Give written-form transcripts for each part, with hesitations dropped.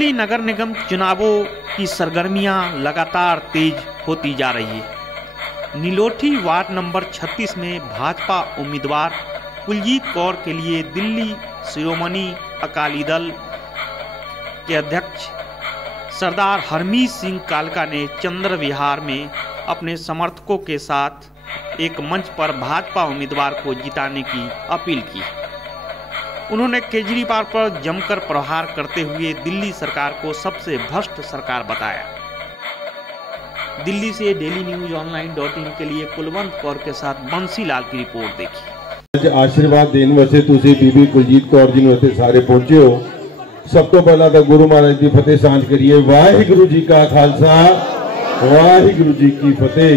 दिल्ली नगर निगम चुनावों की सरगर्मियां लगातार तेज होती जा रही है। नीलोठी वार्ड नंबर 36 में भाजपा उम्मीदवार कुलजीत कौर के लिए दिल्ली शिरोमणि अकाली दल के अध्यक्ष सरदार हरमीत सिंह कालका ने चंद्र विहार में अपने समर्थकों के साथ एक मंच पर भाजपा उम्मीदवार को जिताने की अपील की। उन्होंने केजरीवाल पर जमकर प्रहार करते हुए दिल्ली सरकार को सबसे भ्रष्ट सरकार बताया। दिल्ली से डेली न्यूज ऑनलाइन.in के लिए कुलवंत कौर के साथ बंसीलाल की रिपोर्ट देखिए। आशीर्वाद देने वास्ते तुसी बीबी कुलजीत कौर जी नूं सारे पहुंचे हो। सब तो पहला तो गुरु महाराज की फतेह सांझ करिए। वाहिगुरु जी का खालसा वाहिगुरु जी की फतेह।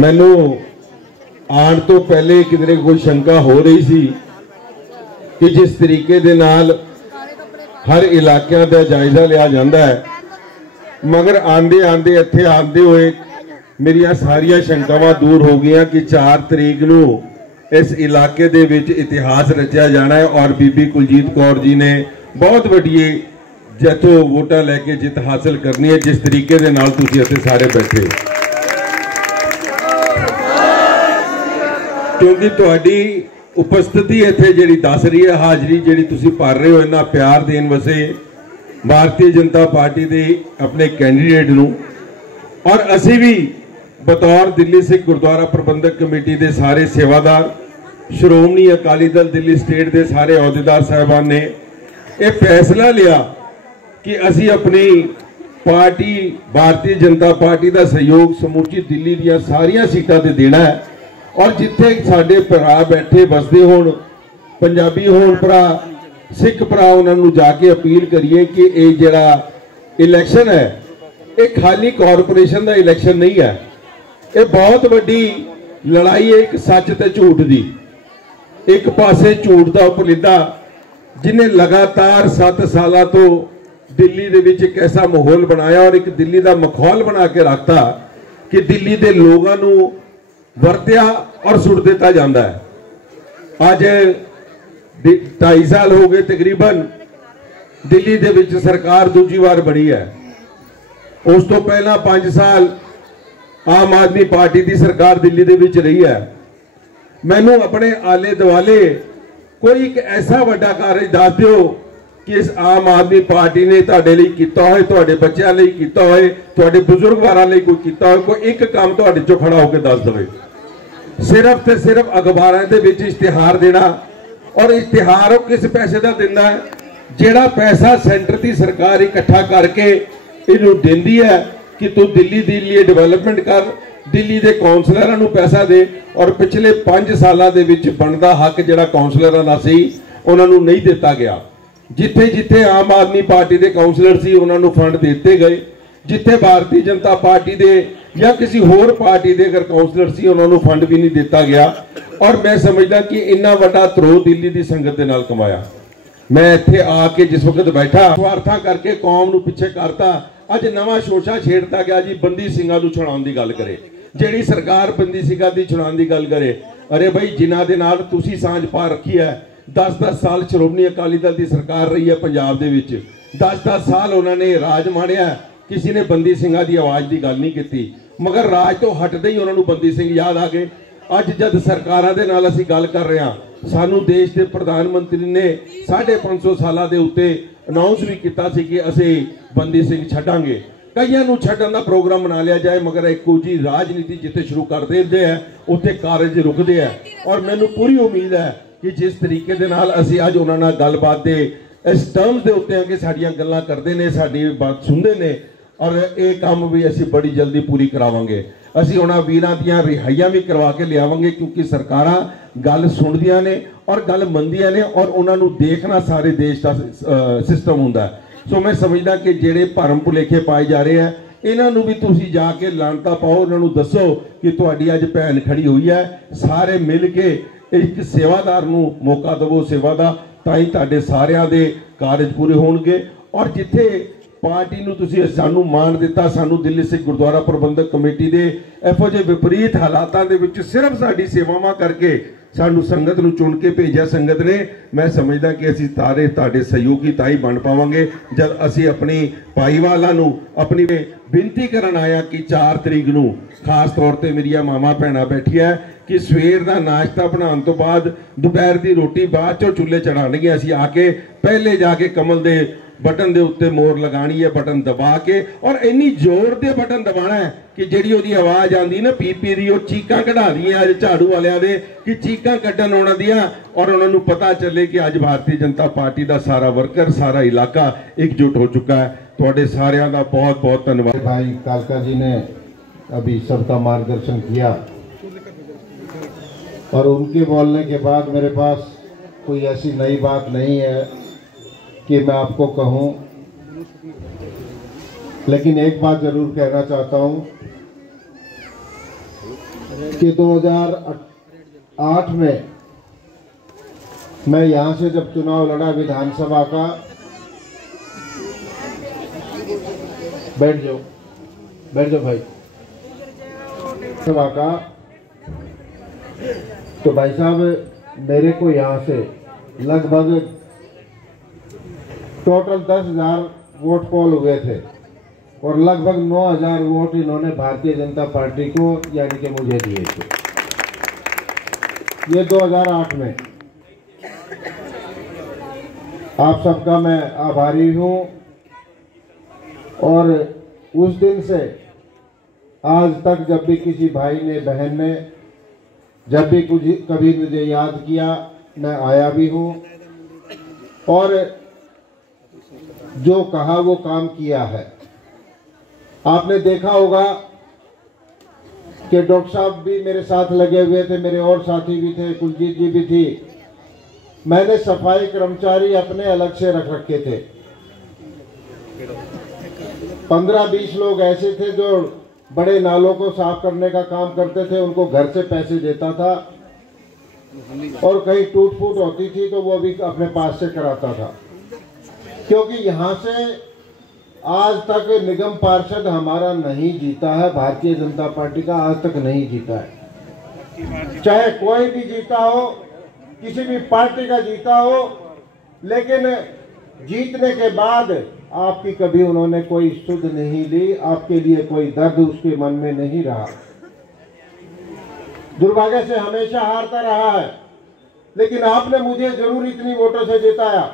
मैनू आने तो पहले किधरे कोई शंका हो रही सी कि जिस तरीके दे नाल हर इलाकों का जायजा लिया जाता है, मगर आंदे आंदे इत्थे आंदे हुए मेरिया सारिया शंकावां दूर हो गई कि 4 तरीक नूं इस इलाके दे विच इतिहास रचिया जाना है और बीबी कुलजीत कौर जी ने बहुत वड्डी जैतों वोटां लैके जित हासिल करनी है। जिस तरीके दे नाल तुसीं इत्थे सारे बैठे, क्योंकि तुहाडी उपस्थिति इत्थे जिहड़ी दस रही है, हाजरी जिहड़ी तुसीं भर रहे हो इन्ना प्यार देण वास्ते भारतीय जनता पार्टी दे अपने कैंडीडेट नूं, और असीं भी बतौर दिल्ली सिख गुरुद्वारा प्रबंधक कमेटी के सारे सेवादार, श्रोमणी अकाली दल दिल्ली स्टेट के सारे अहुदेदार साहबान ने यह फैसला लिया कि असी अपनी पार्टी भारतीय जनता पार्टी का सहयोग समूची दिल्ली दी सारिया सीटां ते देना है। और जिथे साडे भरा बैठे बसते होण, पंजाबी होण भरा, सिख भरा, उन्होंने जाके अपील करिए कि ये जिहड़ा इलैक्शन है ये खाली कॉरपोरेशन का इलैक्शन नहीं है। ये बहुत वड्डी लड़ाई है एक सच ते झूठ दी। एक पासे झूठ का उपलिदा जिन्हें लगातार 7 साल तो दिल्ली दे विच एक ऐसा माहौल बनाया और एक दिल्ली का मखौल बना के रखता कि दिल्ली के लोगों नूं वरत्या और सुट दिता जाता है। अज 2.5 साल हो गए तकरीबन दिल्ली दे विच सरकार दूजी बार बनी है। उस तो पहला 5 साल आम आदमी पार्टी की सरकार दिल्ली दे विच रही है। मैनू अपने आले दुआले कोई एक ऐसा वड्डा कारज दस दिओ कि इस आम आदमी पार्टी ने तुहाडे लई कीता होए, तुहाडे बच्चों लई कीता होए, तुहाडे बुजुर्गां लई कोई कीता होए, कोई एक काम तुहाडे चों खड़ा होकर दस दवे। सिर्फ ते सिर्फ अखबारां दे विच इश्तिहार देना, और इश्तिहार किस पैसे का दिंदा है? जिहड़ा पैसा सेंटर की सरकार इकट्ठा करके इनू देंदी है कि तू दिल्ली दी लिए डेवलपमेंट कर, दिल्ली के कौंसलरां नू पैसा दे, और पिछले 5 सालों के विच बनदा हक जिहड़ा कौंसलरां दा सी उन्हां नू नहीं दिता गया। जिथे जिथे आम आदमी पार्टी के काउंसलर सी उन्होंने फंड दिते गए, जिथे भारतीय जनता पार्टी के या किसी होर पार्टी के अगर काउंसलर सी उन्होंने फंड भी नहीं दिता गया। और मैं समझदा कि इन्ना वड्डा ध्रोह दिल्ली की संगत के नाल कमाया। मैं इत्थे आके जिस वक्त बैठा स्वार्थां करके कौम नूं पिछे करता, अज नवा शोशा छेड़ता गया जी बंदी सिंघां नूं छुड़ाउण दी गल करे। जिहड़ी सरकार बंदी सिंघां दी छुड़ाउण दी गल करे, अरे भाई जिन्हां दे नाल तुसीं सांझ पा रखी है, 10-10 साल श्रोमणी अकाली दल की सरकार रही है पंजाब दे विच, 10-10 साल उन्होंने राज माणिया, किसी ने बंदी सिंघां की आवाज़ की गल नहीं की, मगर राज तो हटदे ही उन्होंने बंदी सिंह याद आ गए। अज जद सरकारां दे नाल असीं गल कर रहे हैं, सानू देश के प्रधानमंत्री ने 550 साल के उत्ते अनाउंस भी किया कि असीं बंदी सिंह छड्डांगे। कईयां नूं छड्डण दा प्रोग्राम बना लिया जाए, मगर एक जी राजनीति जिथे शुरू कर देते हैं उत्थे कारज रुकते हैं। और मैनूं पूरी उम्मीद है कि जिस तरीके दे नाल असीं अज उन्हां नाल गलबात दे इस टर्म्स दे उत्ते कि साडीआं गल्लां करदे ने, साडी बात सुनदे ने, और ये काम भी असीं बड़ी जल्दी पूरी करावांगे। असीं उन्हां वीरां दीआं रिहाइयां भी करवा के लियावांगे, क्योंकि सरकारां गल सुणदियां ने और गल मंनदियां ने, और उन्हां नूं देखना सारे देश का सिस्टम हुंदा है। सो मैं समझदा कि जिहड़े भरम भुलेखे पाए जा रहे हैं इन्हां नूं भी तुसीं जाके लानता पाओ, उन्हां नूं दसो कि तुहाडी अज भैन खड़ी हुई है, सारे मिल के एक सेवादार नूं मौका दवो सेवा दा, ताई तुहाडे सारियां दे कारज पूरे होणगे। और जिथे पार्टी नूं तुसीं सानूं मान दिता, सानूं दिल्ली सिख गुरुद्वारा प्रबंधक कमेटी दे इहो ਜਿਹੇ विपरीत हालातां दे विच सिर्फ साडी सेवावां करके सानूं संगत नूं चुन के भेजिया, संगत ने मैं समझदा कि ਅਸੀਂ ਸਾਰੇ ਤੁਹਾਡੇ ਸਹਿਯੋਗੀ ਤਾਂ ਹੀ ਬਣ ਪਾਵਾਂਗੇ ਜਦ ਅਸੀਂ ਆਪਣੀ ਭਾਈਵਾਲਾਂ ਨੂੰ ਆਪਣੀ ਬੇਨਤੀ ਕਰਨ ਆਇਆ ਕਿ 4 ਤਰੀਕ ਨੂੰ ਖਾਸ ਤੌਰ ਤੇ ਮੇਰੀਆਂ ਮਾਮਾ ਭੈਣਾਂ ਬੈਠੀਆਂ कि सवेर का नाश्ता बनाने तो बाद दोपहर की रोटी बाद चो चूल्हे चढ़ानी है। असी आके पहले जाके कमल दे बटन दे उत्ते मोर लगानी है, बटन दबा के, और इन्नी जोर दे बटन दबाना है कि जिहड़ी ओहदी आवाज़ आती ना पीपी दी, वो चीकां कढ़ा दियां अज झाड़ू वालियां दे कि चीकां कड्ढन उन्हां दियां, और उन्होंने पता चले कि अज भारतीय जनता पार्टी का सारा वर्कर सारा इलाका एकजुट हो चुका है। तुहाडे सारियां दा बहुत बहुत धन्यवाद। भाई कालका जी ने अभी सबका मार्गदर्शन किया, और उनके बोलने के बाद मेरे पास कोई ऐसी नई बात नहीं है कि मैं आपको कहूं, लेकिन एक बात जरूर कहना चाहता हूं कि 2008 में मैं यहां से जब चुनाव लड़ा विधानसभा का, बैठ जाओ भाई, सभा का, तो भाई साहब मेरे को यहाँ से लगभग टोटल 10,000 वोट पोल हुए थे, और लगभग 9,000 वोट इन्होंने भारतीय जनता पार्टी को यानी कि मुझे दिए थे। ये 2008 में। आप सबका मैं आभारी हूँ, और उस दिन से आज तक जब भी किसी भाई ने, बहन ने, जब भी कुछ कभी मुझे याद किया, मैं आया भी हूँ, और जो कहा वो काम किया है। आपने देखा होगा कि डॉक्टर साहब भी मेरे साथ लगे हुए थे, मेरे और साथी भी थे, कुलजीत जी भी थी। मैंने सफाई कर्मचारी अपने अलग से रख रखे थे। 15-20 लोग ऐसे थे जो बड़े नालों को साफ करने का काम करते थे, उनको घर से पैसे देता था, और कहीं टूट फूट होती थी तो वो भी अपने पास से कराता था। क्योंकि यहाँ से आज तक निगम पार्षद हमारा नहीं जीता है, भारतीय जनता पार्टी का आज तक नहीं जीता है। चाहे कोई भी जीता हो, किसी भी पार्टी का जीता हो, लेकिन जीतने के बाद आपकी कभी उन्होंने कोई सुध नहीं ली, आपके लिए कोई दर्द उसके मन में नहीं रहा। दुर्भाग्य से हमेशा हारता रहा है, लेकिन आपने मुझे जरूर इतनी वोटों से जिताया।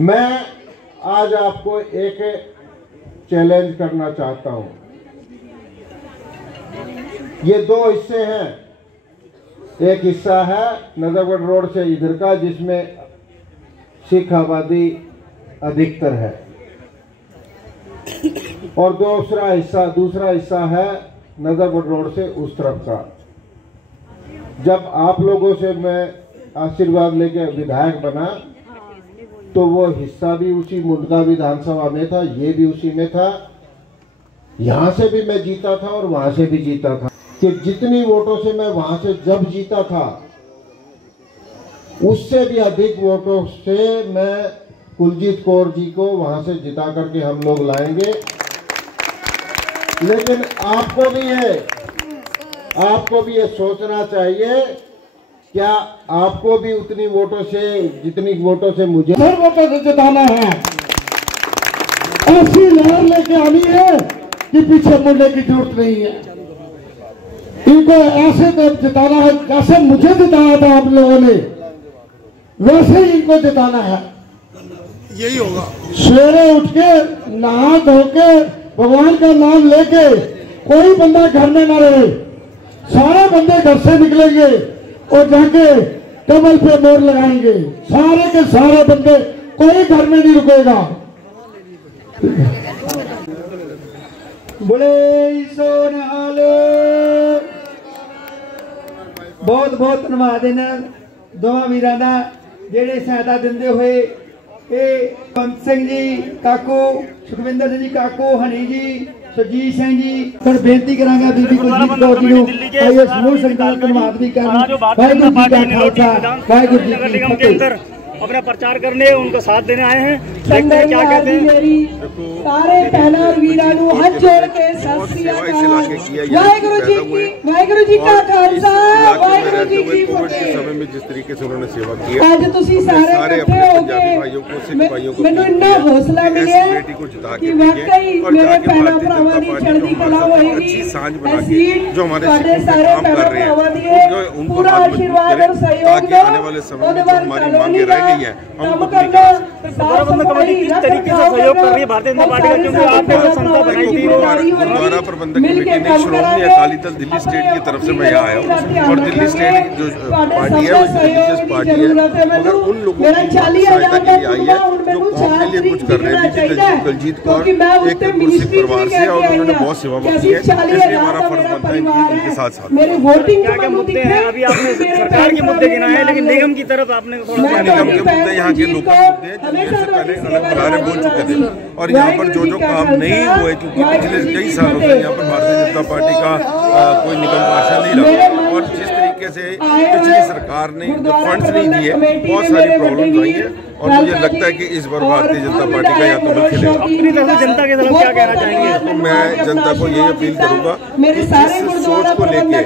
मैं आज आपको एक चैलेंज करना चाहता हूं। ये 2 हिस्से हैं। एक हिस्सा है नजफगढ़ रोड से इधर का, जिसमें सिख आबादी अधिकतर है, और दूसरा हिस्सा है नजफगढ़ रोड से उस तरफ का। जब आप लोगों से मैं आशीर्वाद लेके विधायक बना, तो वो हिस्सा भी उसी मुंडका विधानसभा में था, ये भी उसी में था। यहां से भी मैं जीता था और वहां से भी जीता था, कि जितनी वोटों से मैं वहां से जब जीता था, उससे भी अधिक वोटों से मैं कुलजीत कौर जी को वहां से जिता करके हम लोग लाएंगे। लेकिन आपको भी ये सोचना चाहिए, क्या आपको भी उतनी वोटों से, जितनी वोटों से मुझे वोटों से जिताना है। ऐसी लहर लेके आनी है कि पीछे मुड़ने की जरूरत नहीं है। इनको ऐसे जिताना है जैसे मुझे जिताया था आप लोगों ने, वैसे ही इनको जिताना है। यही होगा। सवेरे उठ के नहा धो के भगवान का नाम लेके कोई बंदा घर में ना रहे, सारे बंदे घर से निकलेंगे और जाके कमल पे मोर लगाएंगे। सारे के सारे बंदे, कोई घर में नहीं रुकेगा। बोले सो निहाले। बहुत बहुत धन्यवाद इन्हां दोवां वीरां दा जेड़े सहायता दिंदे होए। पंत सिंह जी काकू, सुखविंदर सिंह जी काकू, हनी जी, सुरजीत सिंह जी। फिर बेनती करांगा बीबी कुलजीत कौर जी नूं आइए समूह संकल्प धन्यवाद भी करन। वाहिगुरू जी का खालसा, वाहिगुरू जी की फतेह। अपना प्रचार करने उनको साथ देने आए हैं। देखते हैं क्या कहते हैं। सारे बहनों और वीरों को हाथ जोड़ के सत श्री अकाल। वाहिगुरु जी का खालसा, वाहिगुरु जी की फतेह। समय में जिस तरीके से उन्होंने सेवा की है, आज तुसी सारे अपने पंजाबी भाइयों को, सिख भाइयों को, मैंने इतना हौसला मिले कि वाकई मेरे बहनों भरावां दी चढ़ती कला होएगी। जो हमारे सारे काम कर रहे हैं उनको पूरा आशीर्वाद और सहयोग दो। आने वाले समय में जो हमारी मांगे रह गई है हम उनको पूरी प्रबंधन कमेटी किस तरीके से सहयोग कर रही है भारतीय जनता पार्टी का, क्योंकि आपने जो संस्था बनाई थी गुरुद्वारा प्रबंधक कमेटी ने श्रोमणी अकाली दल दिल्ली स्टेट की तरफ से मैं यहाँ आया हूँ और दिल्ली स्टेट जो पार्टी है वो रिलीजियस पार्टी है, मगर उन लोगों की सहायता के लिए आई है जो कौम के लिए कुछ कर रहे हैं। कुलजीत कौर एक गुरसिख परिवार से और उन्होंने बहुत सेवा की है, इसलिए हमारा फर्ज बनता है इनके साथ साथ। क्या क्या मुद्दे हैं? अभी आपने सरकार के मुद्दे गिनाए हैं, लेकिन निगम की तरफ आपने थोड़ा निगम के मुद्दे यहाँ के लोकल मुद्दे से पहले अलग बरारे बोल चुके थे और यहाँ पर जो काम नहीं हुए, क्योंकि पिछले कई सालों से यहाँ पर भारतीय जनता पार्टी का कोई निगम पार्षद नहीं रहा और जिस तरीके से पिछली सरकार ने फंड्स नहीं दिए, बहुत सारी प्रॉब्लम्स आई हैं और मुझे लगता है कि इस बार भारतीय जनता पार्टी का यहाँ कमल खिलेगा। अपनी तरफ से जनता के तरफ क्या कहना चाहेंगे? तो मैं जनता को यही अपील करूंगा कि जिस सोच को लेके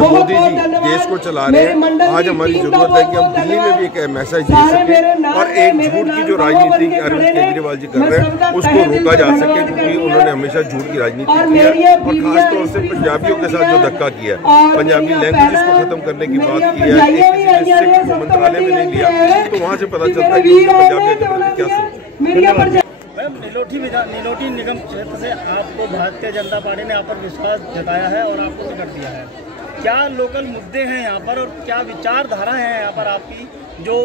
मोदी जी देश को चला रहे हैं, आज हमारी जरूरत है कि हम दिल्ली में भी एक मैसेज दे सकें और एक झूठ की जो राजनीति अरविंद केजरीवाल जी कर रहे हैं उसको रोका जा सके, क्योंकि उन्होंने हमेशा झूठ की राजनीति की है और खासतौर से पंजाबियों के साथ जो धक्का किया है, पंजाबी लैंग्वेज को खत्म करने की बात की है, एक मंत्रालय में नहीं लिया, तो वहाँ से पता चलता है कि पंजाबी क्या सोच है। नीलोटी निगम क्षेत्र से आपको भारतीय जनता पार्टी ने यहाँ पर विश्वास जताया है और आपको टिकट दिया है। क्या लोकल मुद्दे हैं यहाँ पर और क्या विचारधारा है यहाँ पर आपकी? जो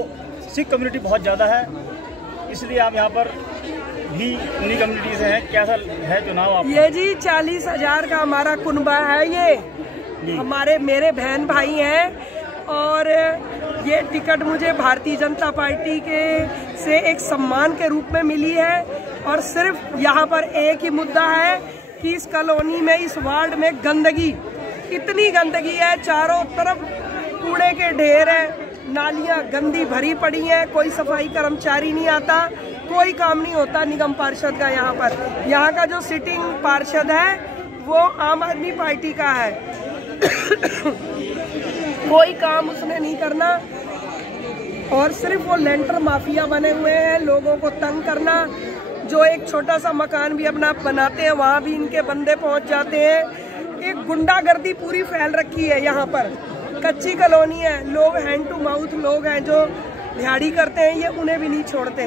सिख कम्युनिटी बहुत ज़्यादा है, इसलिए आप यहाँ पर भी उन्हीं कम्युनिटी से हैं। कैसा है चुनाव आप? ये जी 40,000 का हमारा कुनबा है, ये हमारे मेरे बहन भाई हैं और ये टिकट मुझे भारतीय जनता पार्टी के से एक सम्मान के रूप में मिली है और सिर्फ यहाँ पर एक ही मुद्दा है कि इस कॉलोनी में, इस वार्ड में गंदगी, इतनी गंदगी है, चारों तरफ कूड़े के ढेर है, नालियाँ गंदी भरी पड़ी हैं, कोई सफाई कर्मचारी नहीं आता, कोई काम नहीं होता निगम पार्षद का यहाँ पर। यहाँ का जो सिटिंग पार्षद है वो आम आदमी पार्टी का है कोई काम उसने नहीं करना और सिर्फ वो लेंटर माफिया बने हुए हैं, लोगों को तंग करना। जो एक छोटा सा मकान भी अपना बनाते हैं वहाँ भी इनके बंदे पहुँच जाते हैं। एक गुंडागर्दी पूरी फैल रखी है यहाँ पर। कच्ची कॉलोनी है, लोग हैंड टू माउथ लोग हैं जो दिहाड़ी करते हैं, ये उन्हें भी नहीं छोड़ते।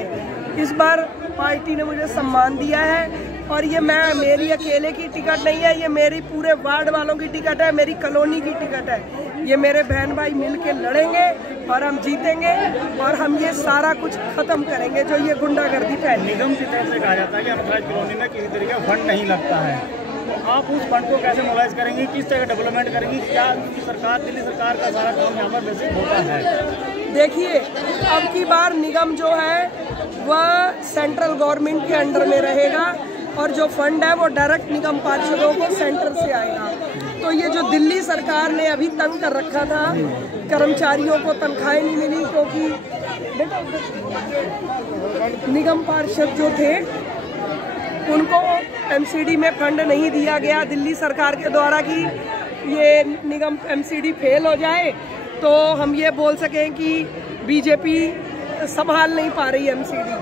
इस बार पार्टी ने मुझे सम्मान दिया है और ये मेरी अकेले की टिकट नहीं है, ये मेरी पूरे वार्ड वालों की टिकट है, मेरी कॉलोनी की टिकट है। ये मेरे बहन भाई मिलके लड़ेंगे और हम जीतेंगे और हम ये सारा कुछ खत्म करेंगे जो ये गुंडागर्दी फैल। निगम की तरफ से कहा जाता है कि अमरराज कॉलोनी में किसी तरीके का फंड नहीं लगता है, तो आप उस फंड को कैसे मोबाइज करेंगे, किस तरह डेवलपमेंट करेंगे? क्या सरकार, दिल्ली सरकार का सारा काम यहाँ पर बेसिक होता है? देखिए, अब की बार निगम जो है वह सेंट्रल गवर्नमेंट के अंडर में रहेगा और जो फंड है वो डायरेक्ट निगम पार्षदों को सेंटर से आएगा। तो ये जो दिल्ली सरकार ने अभी तंग कर रखा था, कर्मचारियों को तनख्वाहें नहीं मिली क्योंकि निगम पार्षद जो थे उनको एमसीडी में फंड नहीं दिया गया दिल्ली सरकार के द्वारा कि ये निगम एमसीडी फेल हो जाए तो हम ये बोल सकें कि बीजेपी संभाल नहीं पा रही एमसीडी।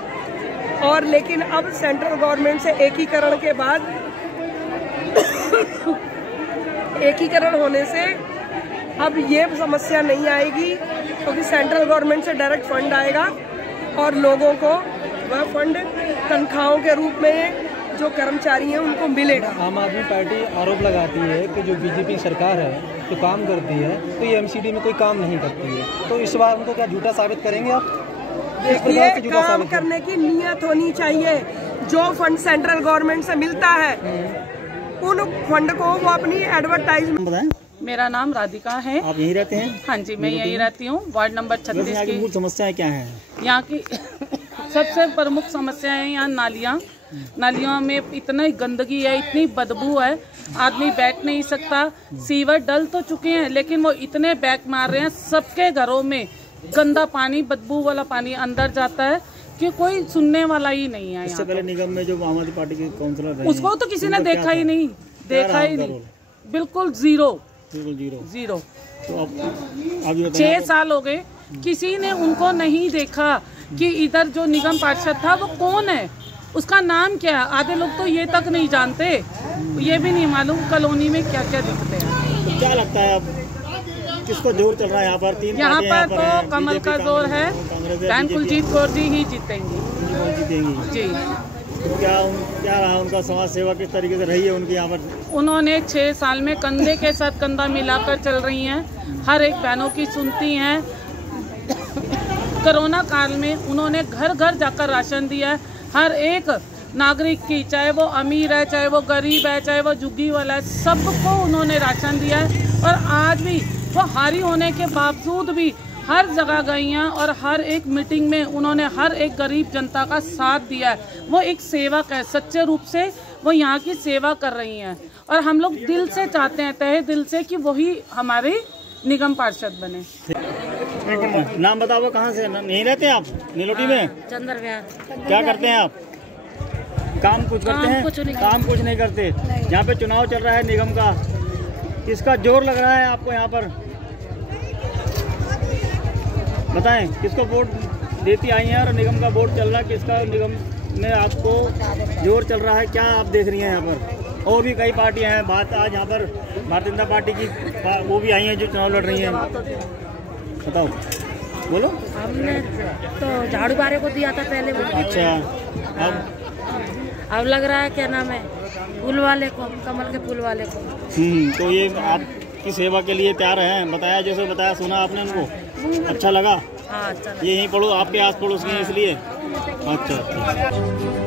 और लेकिन अब सेंट्रल गवर्नमेंट से एकीकरण के बाद एकीकरण होने से अब ये समस्या नहीं आएगी क्योंकि सेंट्रल गवर्नमेंट से डायरेक्ट फंड आएगा और लोगों को वह फंड तनख्वाहों के रूप में जो कर्मचारी हैं उनको मिलेगा। आम आदमी पार्टी आरोप लगाती है कि जो बीजेपी सरकार है जो काम करती है तो ये एमसीडी में कोई काम नहीं करती है, तो इस बार उनको क्या झूठा साबित करेंगे आप? देखिए, काम करने की नीयत होनी चाहिए। जो फंड सेंट्रल गवर्नमेंट से मिलता है उन फंड को वो अपनी एडवर्टाइजमेंट। बताएं। मेरा नाम राधिका है। आप यहीं रहते हैं? हाँ जी, मैं यहीं रहती हूँ। वार्ड नंबर 36 की। मूल समस्याएं क्या है यहाँ की? सबसे प्रमुख समस्या है यहाँ नालियाँ। नालियों में इतनी गंदगी है, इतनी बदबू है, आदमी बैठ नहीं सकता। सीवर डल तो चुके हैं लेकिन वो इतने बैक मार रहे हैं, सबके घरों में गंदा पानी, बदबू वाला पानी अंदर जाता है कि कोई सुनने वाला ही नहीं है। इससे पहले निगम में जो आम आदमी पार्टी के काउंसलर रहे, उसको तो किसी ने देखा ही नहीं, बिल्कुल जीरो। तो अब 6 साल हो गए, किसी ने उनको नहीं देखा कि इधर जो निगम पार्षद था वो कौन है, उसका नाम क्या है। आधे लोग तो ये तक नहीं जानते, ये भी नहीं मालूम कॉलोनी में क्या क्या दिखते हैं। तो क्या लगता है अब किसको जोर चल रहा है यहाँ पर? यहाँ पर तो कमल का जोर है, बहन कुलजीत कौर जी ही जीतेंगी जी। तो क्या रहा उनका समाज सेवा किस तरीके से रही है उनकी यहाँ पर? उन्होंने 6 साल में कंधे के साथ कंधा मिलाकर चल रही हैं, हर एक बहनों की सुनती हैं। कोरोना काल में उन्होंने घर घर जाकर राशन दिया है, हर एक नागरिक की, चाहे वो अमीर है, चाहे वो गरीब है, चाहे वो झुग्गी वाला है, सबको उन्होंने राशन दिया है। और आज भी वो हारी होने के बावजूद भी हर जगह गई हैं और हर एक मीटिंग में उन्होंने हर एक गरीब जनता का साथ दिया है। वो एक सेवक है, सच्चे रूप से वो यहाँ की सेवा कर रही हैं और हम लोग दिल से चाहते हैं, तहे दिल से, कि वही हमारे निगम पार्षद बने। नाम बताओ, कहाँ से नहीं रहते आप? नीलोटी में? चंद्र विहार। क्या करते हैं आप? काम कुछ करते हैं? काम कुछ नहीं करते। यहाँ पे चुनाव चल रहा है निगम का, किसका जोर लग रहा है आपको यहाँ पर? बताएं, किसको वोट देती आई हैं और निगम का वोट चल रहा है, किसका निगम में आपको जोर चल रहा है? क्या आप देख रही हैं यहाँ पर? और भी कई पार्टियां हैं, बात आज यहाँ पर भारतीय जनता पार्टी की वो भी आई हैं जो चुनाव लड़ रही हैं। बताओ, बोलो। हमने तो झाड़ू बारे को दिया था पहले वो। अच्छा, अब लग रहा है क्या नाम है, फूल वाले को, कमल के फूल वाले को। तो ये आपकी सेवा के लिए तैयार हैं? बताया, जैसे बताया, सुना आपने उनको, अच्छा लगा? हाँ, अच्छा लगा। ये यहीं पड़ो, आपके आस पड़ोस के, इसलिए। अच्छा।